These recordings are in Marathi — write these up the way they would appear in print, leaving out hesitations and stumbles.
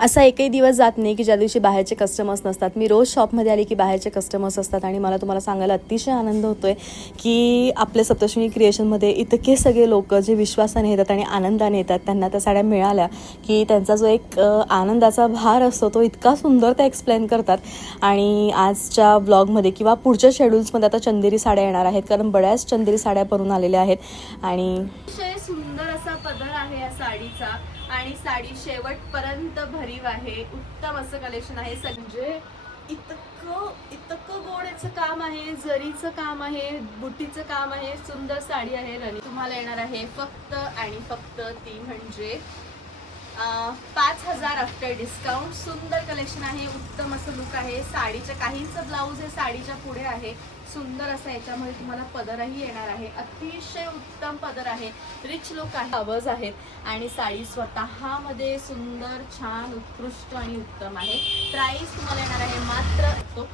असा एकही दिवस जात नाही की ज्या दिवशी बाहेरचे कस्टमर्स नसतात. मी रोज शॉपमध्ये आली की बाहेरचे कस्टमर्स असतात आणि मला तुम्हाला सांगायला अतिशय आनंद होतो आहे की आपल्या सप्तश्री क्रिएशनमध्ये इतके सगळे लोक जे विश्वासाने येतात आणि आनंदाने येतात. त्यांना त्या साड्या मिळाल्या की त्यांचा जो एक आनंदाचा भार असतो तो इतका सुंदर त्या एक्सप्लेन करतात. आणि आजच्या ब्लॉगमध्ये किंवा पुढच्या शेड्यूल्समध्ये आता चंदेरी साड्या येणार आहेत, कारण बऱ्याच चंदेरी साड्या भरून आलेल्या आहेत आणि सुंदर असा पदर आहे या साडीचा आणि साडी शेवटपर्यंत भरीव आहे. उत्तम असं कलेक्शन आहे. म्हणजे इतकं गोड्याचं काम आहे, जरीचं काम आहे, बुटीचं काम आहे, सुंदर साडी आहे. रणी तुम्हाला येणार आहे फक्त आणि फक्त ती म्हणजे 5,000 आफ्टर डिस्काउंट. सुंदर कलेक्शन आहे, उत्तम असं लुक आहे. साडीच्या काहींचं ब्लाऊज हे साडीच्या पुढे आहे. सुंदर असं याच्यामध्ये तुम्हाला पदरही येणार आहे. अतिशय उत्तम पदर आहे, रिच लुक आहे, आवाज आहेत आणि साडी स्वतःमध्ये सुंदर, छान, उत्कृष्ट आणि उत्तम आहे. प्राइस तुम्हाला येणार आहे मात्र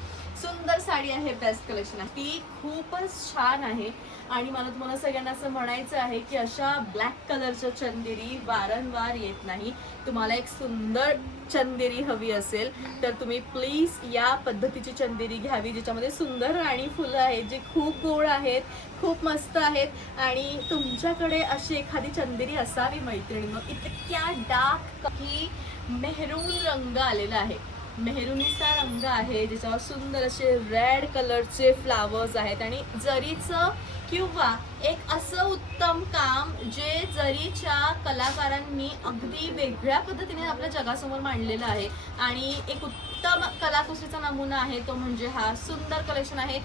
सुंदर साडी आहे, बेस्ट कलेक्शन आहे, ती खूपच छान आहे. आणि मला तुम्हाला सगळ्यांना असं म्हणायचं आहे की अशा ब्लॅक कलरच्या चंदेरी वारंवार येत नाही. तुम्हाला एक सुंदर चंदेरी हवी असेल तर तुम्ही प्लीज या पद्धतीची चंदेरी घ्यावी, ज्याच्यामध्ये सुंदर राणी फुलं आहेत, जी खूप गोड आहेत, खूप मस्त आहेत. आणि तुमच्याकडे अशी एखादी चंदेरी असावी मैत्रिणींनो. इतक्या डार्क की मेहरून रंग आलेला आहे, मेहरुनीचा रंग आहे, ज्याच्यावर सुंदर असे रेड कलरचे फ्लावर्स आहेत आणि जरीचं किंवा एक असं उत्तम काम जे जरीच्या कलाकारांनी अगदी वेगळ्या पद्धतीने आपल्या जगासमोर मांडलेलं आहे. आणि एक उत्तम कलाकुसरीचा नमुना आहे तो म्हणजे हा सुंदर कलेक्शन आहे.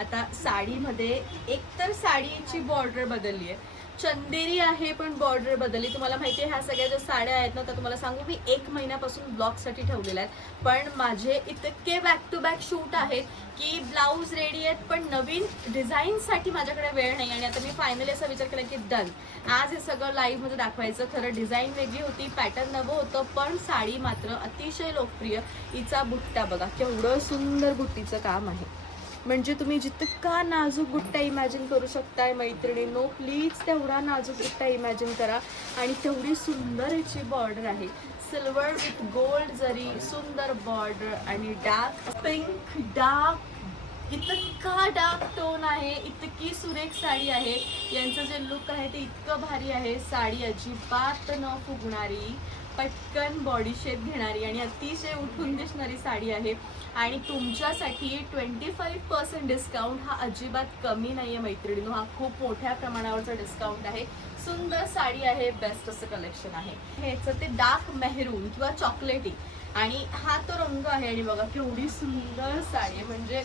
आता साडीमध्ये एकतर साडीची बॉर्डर बदलली आहे, चंदेरी आहे पण बॉर्डर बदलली. तुम्हाला माहिती आहे ह्या सगळ्या ज्या साड्या आहेत ना, तर तुम्हाला सांगू मी 1 महिन्यापासून ब्लॉगसाठी ठेवलेल्या आहेत. पण माझे इतके बॅक टू बॅक शूट आहेत की ब्लाऊज रेडी आहेत पण नवीन डिझाईनसाठी माझ्याकडे वेळ नाही. आणि आता मी फायनली असा विचार केला की डन, आज हे सगळं लाईव्हमध्ये दाखवायचं. खरं डिझाईन वेगळी होती, पॅटर्न नवं होतं, पण साडी मात्र अतिशय लोकप्रिय. हिचा बुट्टा बघा, केवढं सुंदर बुट्टीचं काम आहे. म्हणजे तुम्ही जितका नाजूक बुट्टा इमॅजिन करू शकताय मैत्रिणींनो, प्लीज तेवढा नाजूक बुट्टा इमॅजिन करा. आणि तेवढी सुंदर याची बॉर्डर आहे, सिल्वर विथ गोल्ड जरी, सुंदर बॉर्डर आणि डार्क पिंक, डार्क, इतका डार्क टोन आहे, इतकी सुरेख साडी आहे. यांचं जे लुक आहे ते इतकं भारी आहे. साडी अजिबात न फुगणारी, पटकन बॉडी शेप घेणारी आणि अतिशय उठून दिसणारी साडी आहे. आणि तुमच्यासाठी 25% डिस्काउंट हा अजिबात कमी नाही आहे मैत्रिणींनो, हा खूप मोठ्या प्रमाणावरचा डिस्काउंट आहे. सुंदर साडी आहे, बेस्ट असं कलेक्शन आहे. ह्याचं ते डार्क मेहरून किंवा चॉकलेटी आणि हा तो रंग आहे. आणि बघा केवढी सुंदर साडी आहे, म्हणजे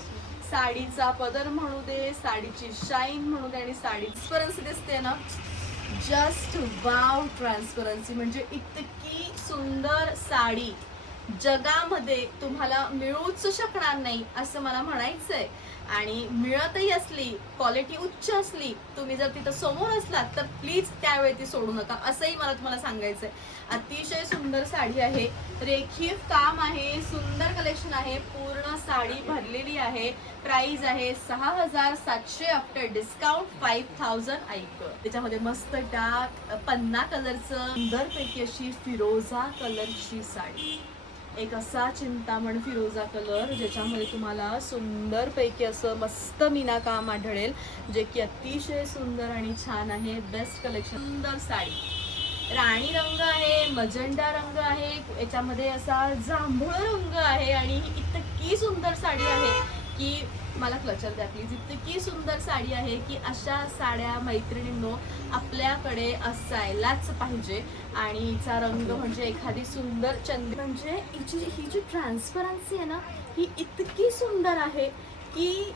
साडीचा पदर म्हणू दे, साडीची शाईन म्हणू दे आणि साडी ट्रान्सपरन्सी दिसते ना, जस्ट वाव ट्रान्सपरन्सी. म्हणजे इतकी सुंदर साडी जगामध्ये तुम्हाला मिळूच शकणार नाही असं मला म्हणायचं आहे. आणि मिळतही असली, क्वालिटी उच्च असली, तुम्ही जर तिथं समोर असलात तर प्लीज त्यावेळी ती सोडू नका, असंही मला तुम्हाला सांगायचं आहे. अतिशय सुंदर साडी आहे, रेखीव काम आहे, सुंदर कलेक्शन आहे, पूर्ण साडी भरलेली आहे. प्राइस आहे 6,700 आफ्टर डिस्काउंट 5,000. ऐक, त्याच्यामध्ये मस्त डार्क पन्ना कलरचं सुंदरपैकी अशी फिरोजा कलरची साडी, एक असा चिंतामण फिरोजा कलर, ज्याच्यामध्ये तुम्हाला सुंदरपैकी असं मस्त मीना काम आढळेल, जे की अतिशय सुंदर आणि छान आहे. बेस्ट कलेक्शन, सुंदर साडी, राणी रंग आहे, मजंडा रंग आहे, याच्यामध्ये असा जांभूळ रंग आहे. आणि ही इतकी सुंदर साडी आहे की मला क्लचर द्या प्लीज. इतकी सुंदर साडी आहे की अशा साड्या मैत्रिणींनो आपल्याकडे असायलाच पाहिजे. आणि हिचा रंग म्हणजे एखादी सुंदर चंद, म्हणजे ही जी ट्रान्सपरन्सी आहे ना, ही इतकी सुंदर आहे की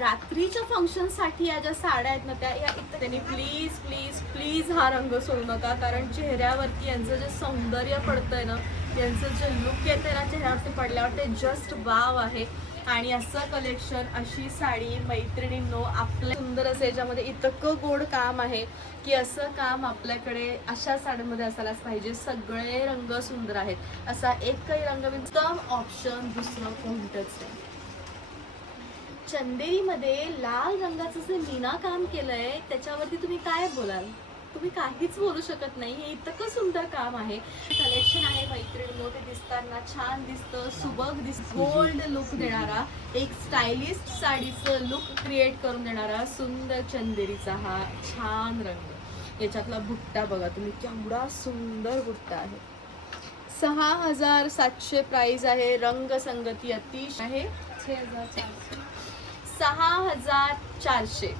रात्रीच्या फंक्शनसाठी या ज्या साड्या आहेत ना, त्या या त्यांनी प्लीज प्लीज प्लीज हा रंग सोडू नका. कारण चेहऱ्यावरती यांचं जे सौंदर्य पडतंय ना, यांचं जे लुक येते ना चेहऱ्यावरती पडल्यावर, ते जस्ट वाव आहे. आणि असं कलेक्शन, अशी साडी मैत्रिणींनो आपल्या सुंदर असं याच्यामध्ये इतकं गोड काम आहे की असं काम आपल्याकडे अशा साड्यांमध्ये असायलाच पाहिजे. सगळे रंग सुंदर आहेत, असा एकही रंग उत्तम ऑप्शन दुसरं कोणतंच नाही. चंदेरीमध्ये लाल रंगाचं जे मीना काम केलंय त्याच्यावरती तुम्ही काय बोलाल? तुम्ही काहीच बोलू शकत नाही. हे इतकं सुंदर काम आहे, कलेक्शन आहे मैत्री. लोकांना छान दिसतं, सुबक दिसतं, गोल्ड लुक देणारा, एक स्टायलिस्ट साडीचं लुक क्रिएट करून देणारा सुंदर चंदेरीचा हा छान रंग. याच्यातला बुट्टा बघा तुम्ही, केवढा सुंदर बुट्टा आहे. 6,700 प्राइस आहे. रंगसंगती अतिशय आहे. 6,400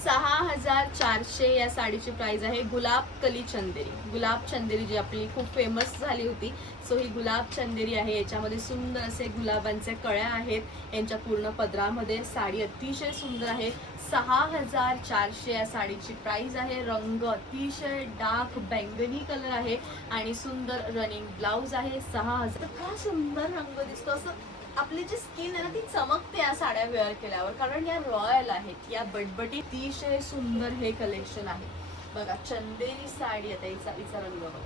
6,400 या साडीची प्राइस आहे. गुलाब कली चंदेरी, गुलाब चंदेरी जी आपली खूप फेमस झाली होती, सो ही गुलाब चंदेरी आहे. याच्यामध्ये सुंदर असे गुलाबांचे कळ्या आहेत यांच्या पूर्ण पदरामध्ये. साडी अतिशय सुंदर आहे. 6,400 या साडीची प्राइस आहे. रंग अतिशय डार्क बैंगनी कलर आहे आणि सुंदर रनिंग ब्लाउज आहे. 6,000 का सुंदर रंग दिसतो. असं आपली जी स्किन आहे ना ती चमकते या साड्या वेअर केल्यावर, कारण या रॉयल आहेत, या बटबटी. अतिशय सुंदर हे कलेक्शन आहे बघा. चंदेरी साडी आता हिचा रंग बघा,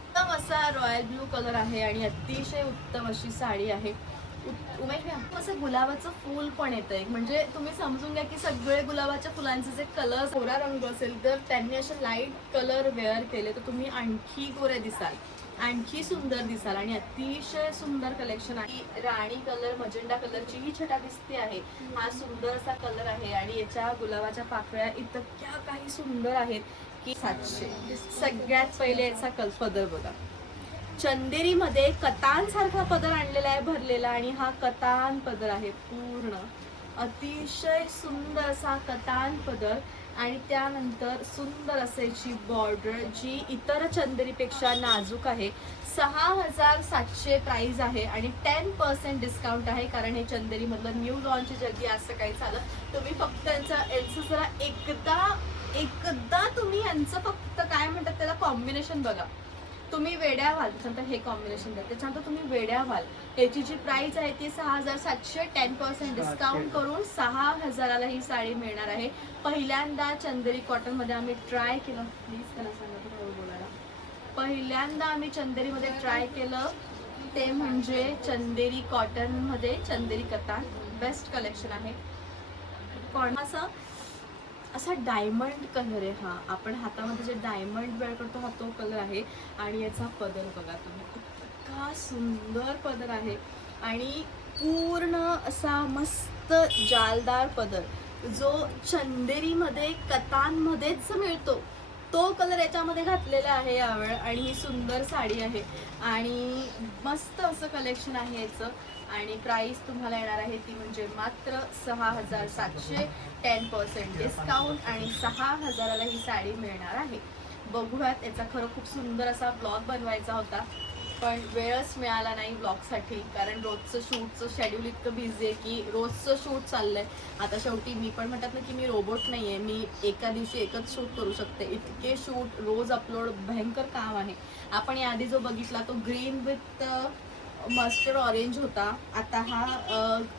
उत्तम असा रॉयल ब्लू कलर आहे आणि अतिशय उत्तम अशी साडी आहे. उमेश मॅम, असं गुलाबाचं फूल पण येतं एक, म्हणजे तुम्ही समजून घ्या की सगळे गुलाबाच्या फुलांचे जे कलर, गोरा रंग असेल तर त्यांनी असे लाईट कलर वेअर केले तर तुम्ही आणखी गोरे दिसाल, आणखी सुंदर दिसाल. आणि अतिशय सुंदर कलेक्शन आहे. राणी कलर, मजेंडा कलरची ही छटा दिसते आहे. हा सुंदर असा कलर आहे आणि याच्या गुलाबाच्या पाकळ्या इतक्या काही सुंदर आहेत की 700. सगळ्यात पहिले याचा पदर बघा, चंदेरीमध्ये कतान सारखा पदर आणलेला आहे भरलेला, आणि हा कतान पदर आहे पूर्ण. अतिशय सुंदर असा कतान पदर आणि त्यानंतर सुंदर असायची बॉर्डर जी इतर चंदेरीपेक्षा नाजूक आहे. 6,700 प्राइस आहे आणि 10% डिस्काउंट आहे, कारण हे चंदेरीमधलं न्यू लॉन्च जल्दी असं काही झालं. तुम्ही फक्त यांचं जरा एकदा तुम्ही यांचं फक्त काय म्हणतात त्याला कॉम्बिनेशन बघा, तुम्ही वेड्या व्हाल. त्याच्यानंतर हे कॉम्बिनेशन द्या, त्याच्यानंतर तुम्ही वेड्या व्हाल. याची जी प्राइस आहे ती 6,700, 10% डिस्काउंट करून 6,000ला ही साडी मिळणार आहे. पहिल्यांदा चंदेरी कॉटनमध्ये आम्ही ट्राय केलं, प्लीज त्याला सांगा थोडं बोलायला. पहिल्यांदा आम्ही चंदेरीमध्ये ट्राय केलं ते म्हणजे चंदेरी कॉटनमध्ये चंदेरी कतान. बेस्ट कलेक्शन आहे. असा डायमंड कलर आहे हा. आपण हातामध्ये जे डायमंड वेअर करतो हा तो कलर आहे. आणि याचा पदर बघा तुम्ही, इतका सुंदर पदर आहे आणि पूर्ण असा मस्त जालदार पदर जो चंदेरीमध्ये कतानमध्येच मिळतो तो कलर याच्यामध्ये घातलेला आहे यावेळ. आणि ही सुंदर साडी आहे आणि मस्त असं कलेक्शन आहे याचं. आणि प्राइस तुम्हाला येणार आहे ती म्हणजे मात्र 6,700, 10% डिस्काउंट आणि 6,000ला ही साडी मिळणार आहे. बघूयात. याचा खरं खूप सुंदर असा ब्लॉग बनवायचा होता पण वेळच मिळाला नाही ब्लॉगसाठी, कारण रोजचं शूटचं शेड्यूल इतकं बिझी आहे की रोजचं शूट चाललंय. आता शेवटी मी पण म्हणतात ना की मी रोबोट नाही आहे, मी एका दिवशी एकच शूट करू शकते. इतके शूट रोज अपलोड भयंकर काम आहे. आपण याआधी जो बघितला तो ग्रीन विथ मस्टर्ड ऑरेंज होता. आता हा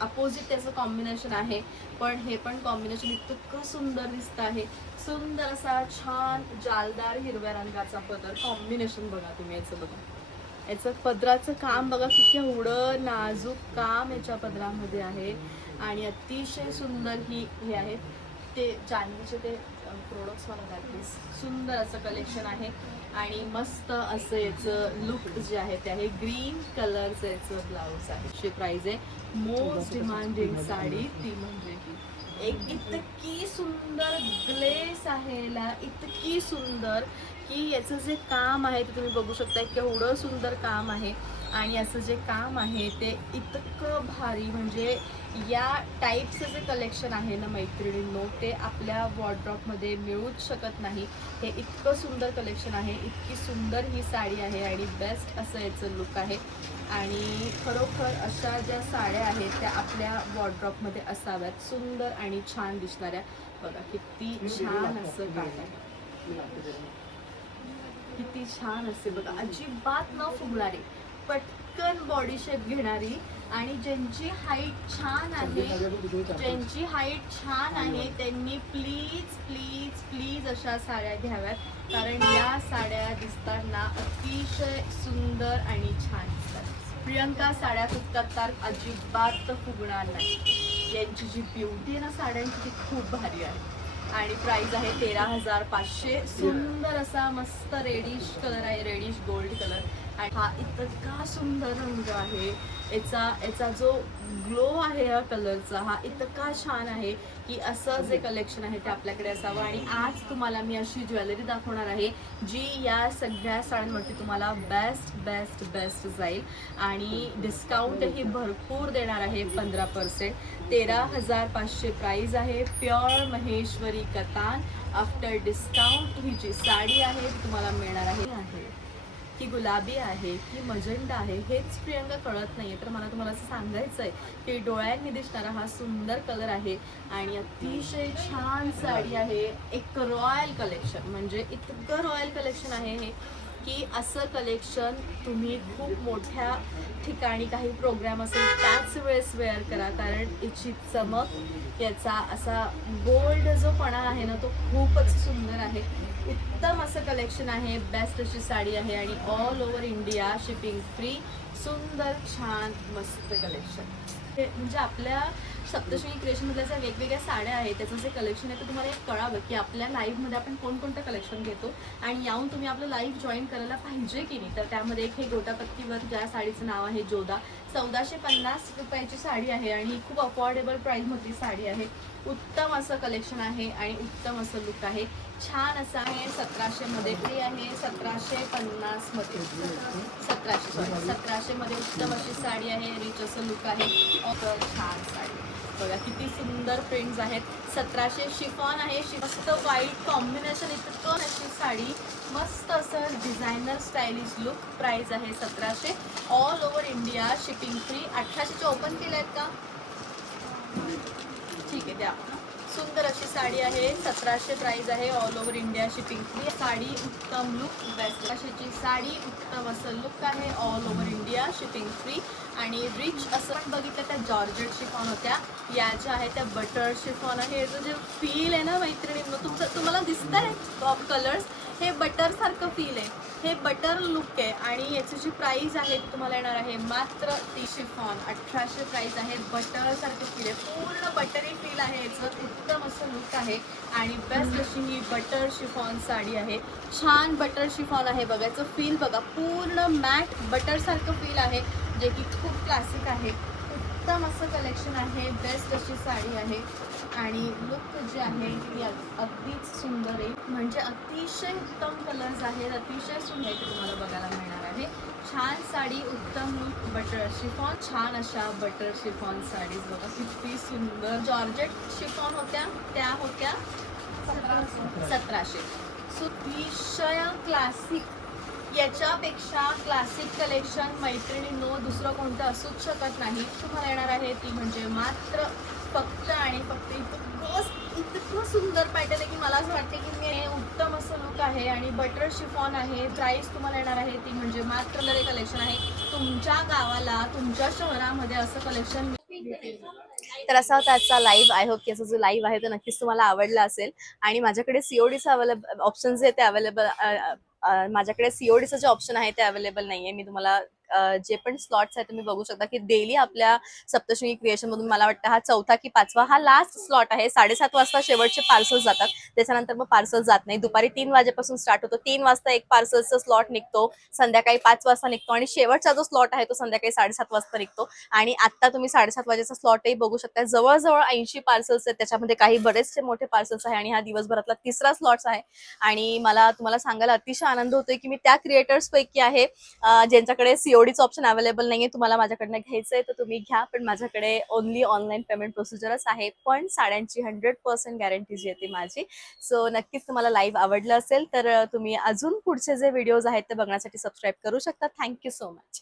अपोजिट त्याचं कॉम्बिनेशन आहे, पण हे पण कॉम्बिनेशन इतकं सुंदर दिसतं आहे. सुंदर असा छान जालदार हिरव्या रंगाचा पदर. कॉम्बिनेशन बघा तुम्ही याचं, बघा याचं पदराचं काम बघा किती एवढं नाजूक काम याच्या पदरामध्ये आहे. आणि अतिशय सुंदर हे आहे ते चांदीचे ते प्रोडक्ट्स मला द्या प्लीज. सुंदर असं कलेक्शन आहे आणि मस्त असं याचं लुक जे आहे ते आहे. ग्रीन कलरचं याचं ब्लाऊज आहे. ची प्राइस आहे. मोस्ट डिमांडिंग साडी ती म्हणजे ही एक इतकी सुंदर ग्लेस आहे याला, इतकी सुंदर की याचं जे काम आहे ते तुम्ही बघू शकता केवढं सुंदर काम आहे. आणि असं जे काम आहे ते इतकं भारी, म्हणजे या टाईपचं जे कलेक्शन आहे ना मैत्रिणींनो, ते आपल्या वॉर्डरोबमध्ये मिळूच शकत नाही. हे इतकं सुंदर कलेक्शन आहे, इतकी सुंदर ही साडी आहे आणि बेस्ट असं याचं लुक आहे. आणि खरोखर अशा ज्या साड्या आहेत त्या आपल्या वॉर्डरोबमध्ये असाव्यात, सुंदर आणि छान दिसणाऱ्या. बघा किती छान असं काम आहे, किती छान असते बघा. अजिबात न फुगणारी, पटकन बॉडी शेप घेणारी आणि ज्यांची हाईट छान आहे, ज्यांची हाईट छान आहे त्यांनी प्लीज प्लीज प्लीज अशा साड्या घ्याव्यात, कारण या साड्या दिसताना अतिशय सुंदर आणि छान दिसतात. प्रियंका साड्या फुगतात तर अजिबात फुगणार नाही. यांची जी ब्युटी आहे ना साड्यांची ती खूप भारी आहे. आणि प्राइस आहे 13,500. सुंदर असा मस्त रेडिश कलर आहे, रेडिश गोल्ड कलर. आणि हा इतका सुंदर रंग आहे, याचा जो ग्लो आहे या कलरचा हा इतका छान आहे की असं जे कलेक्शन आहे ते आपल्याकडे असावं. आणि आज तुम्हाला मी अशी ज्वेलरी दाखवणार आहे जी या सगळ्या साड्यांवरती तुम्हाला बेस्ट बेस्ट बेस्ट जाईल आणि डिस्काउंटही भरपूर देणार आहे. 15%. 13,500 प्राइस आहे. प्युअर महेश्वरी कतान आफ्टर डिस्काउंट ही जी साडी आहे ती तुम्हाला मिळणार आहे की गुलाबी आहे की मजंडा आहे हेच प्रियंका कळत नाहीये. तर मला तुम्हाला असं सांगायचं आहे की डोळ्यांनी दिसणारा हा सुंदर कलर आहे आणि अतिशय छान साडी आहे. एक रॉयल कलेक्शन, म्हणजे इतकं रॉयल कलेक्शन आहे हे की असं कलेक्शन तुम्ही खूप मोठ्या ठिकाणी काही प्रोग्राम असेल त्याच वेळेस वेअर करा, कारण याची चमक, याचा असा गोल्ड जो पणा आहे ना तो खूपच सुंदर आहे. उत्तम असं कलेक्शन आहे. बेस्ट अशी साडी आहे आणि all over India shipping free. सुंदर छान मस्त कलेक्शन. हे म्हणजे आपल्या सप्तशृंगी क्रिएशनमधल्या ज्या वेगवेगळ्या साड्या आहेत त्याचं जे कलेक्शन आहे ते तुम्हाला एक कळावं की आपल्या लाईव्हमध्ये आपण कोणकोणतं कलेक्शन घेतो आणि याहून तुम्ही आपलं लाईव्ह जॉईन करायला पाहिजे की नाही. तर त्यामध्ये एक हे गोटापत्तीवर ज्या साडीचं नाव आहे जोदा, 1450 रुपयाची साडी आहे आणि ही खूप अफोर्डेबल प्राईसमधली साडी आहे. उत्तम असं कलेक्शन आहे आणि उत्तम असं लुक आहे. छान असं आहे. 1700 मध्ये ते आहे. 1750 मध्ये 1700 मध्ये उत्तम अशी साडी आहे. रिच असं लुक आहे. छान साडी बघा किती सुंदर प्रिंट्स आहेत. 1700 शिफॉन आहे. मस्त व्हाईट कॉम्बिनेशन इतकं अशी साडी, मस्त असं डिझायनर स्टायलिश लुक. प्राइस आहे 1700. All over India shipping free. 1800चे ओपन केले आहेत का? ठीक आहे द्या. सुंदर अशी साडी आहे. 1700 प्राइस आहे. All over India shipping free. Sari उत्तम लुक. बेस्ट अशीची साडी उत्तम असं लुक आहे. All over India shipping free आणि रिच असं पण बघितलं त्या जॉर्जेट शिफॉन होत्या. या ज्या आहेत त्या बटर शिफॉन आहे. याचं जे फील आहे ना मैत्रिणींनो, तुम्हाला दिसत आहे कलर्स, हे बटर सारखं फील आहे. हे बटर लुक आहे आणि याची जी प्राइस आहे ती तुम्हाला येणार आहे मात्र 30 शिफॉन. 1800 प्राइस आहे. बटर सारखं फील आहे. पूर्ण बटरी फील आहे याचं. उत्तम असं लुक आहे आणि बेस्ट अशी ही बटर शिफॉन साडी आहे. छान बटर शिफॉन आहे. बघायचं फील बघा, पूर्ण मॅट बटर सारखं फील आहे जे की खूप क्लासिक आहे. उत्तम असं कलेक्शन आहे. बेस्ट अशी साडी आहे आणि लुक जे आहे ती अगदीच सुंदर आहे. म्हणजे अतिशय उत्तम कलर्स आहेत. अतिशय सुंदर ते तुम्हाला बघायला मिळणार आहे. छान साडी, उत्तम लुक, बटर शिफॉन. छान अशा बटर शिफॉन साडीज बघा किती सुंदर. जॉर्जेट शिफॉन होत्या, त्या होत्या 1700. अतिशय क्लासिक. याच्यापेक्षा क्लासिक कलेक्शन मैत्रिणींनो दुसरं कोणतं असूच शकत नाही. तुम्हाला येणार आहे ती म्हणजे मात्र फक्त आणि फक्त इतकं सुंदर पॅटर्न आहे की मला असं वाटते की मी उत्तम असं लुक आहे आणि बटर शिफॉन आहे. प्राइस तुम्हाला येणार आहे ती म्हणजे मात्र हे कलेक्शन आहे. तुमच्या गावाला, तुमच्या शहरामध्ये असं कलेक्शन. तर असा होता आजचा लाईव्ह. आय होप की असा जो लाईव्ह आहे तो नक्कीच तुम्हाला आवडला असेल आणि माझ्याकडे सीओडीचं अवेलेबल ऑप्शन जे ते अवेलेबल माझ्याकडे सीओडीचं जे ऑप्शन आहे ते अवेलेबल नाहीये. मी तुम्हाला जे पण स्लॉट्स आहेत तुम्ही बघू शकता की डेली आपल्या सप्तशृंगी क्रिएशन मधून मला वाटतं हा 4था की 5वा हा लास्ट स्लॉट आहे. 7:30 वाजता शेवटचे पार्सल जातात. त्याच्यानंतर मग पार्सल जात नाही. दुपारी 3 वाजेपासून स्टार्ट होतो. 3 वाजता एक पार्सलचा स्लॉट निघतो, संध्याकाळी 5 वाजता निघतो आणि शेवटचा जो स्लॉट आहे तो संध्याकाळी 7:30 वाजता निघतो. आणि आता तुम्ही 7:30 वाजेचा स्लॉटही बघू शकता. जवळजवळ 80 पार्सल्स आहेत. त्याच्यामध्ये काही बरेचसे मोठे पार्सल्स आहे आणि हा दिवसभरातला 3रा स्लॉट्स आहे. आणि मला तुम्हाला सांगायला अतिशय आनंद होतोय की मी त्या क्रिएटर्स पैकी आहे ज्यांच्याकडे सीओडीचं ऑप्शन अवेलेबल नाहीये. तुम्हाला माझ्याकडनं घ्यायचंय तर तुम्ही घ्या, पण माझ्याकडे ओनली ऑनलाईन पेमेंट प्रोसिजरच आहे. पण साड्यांची 100% गॅरंटी जी येते माझी. सो नक्कीच तुम्हाला लाईव्ह आवडलं असेल तर तुम्ही अजून पुढचे जे व्हिडिओज आहेत ते बघण्यासाठी सबस्क्राईब करू शकता. Thank you so much.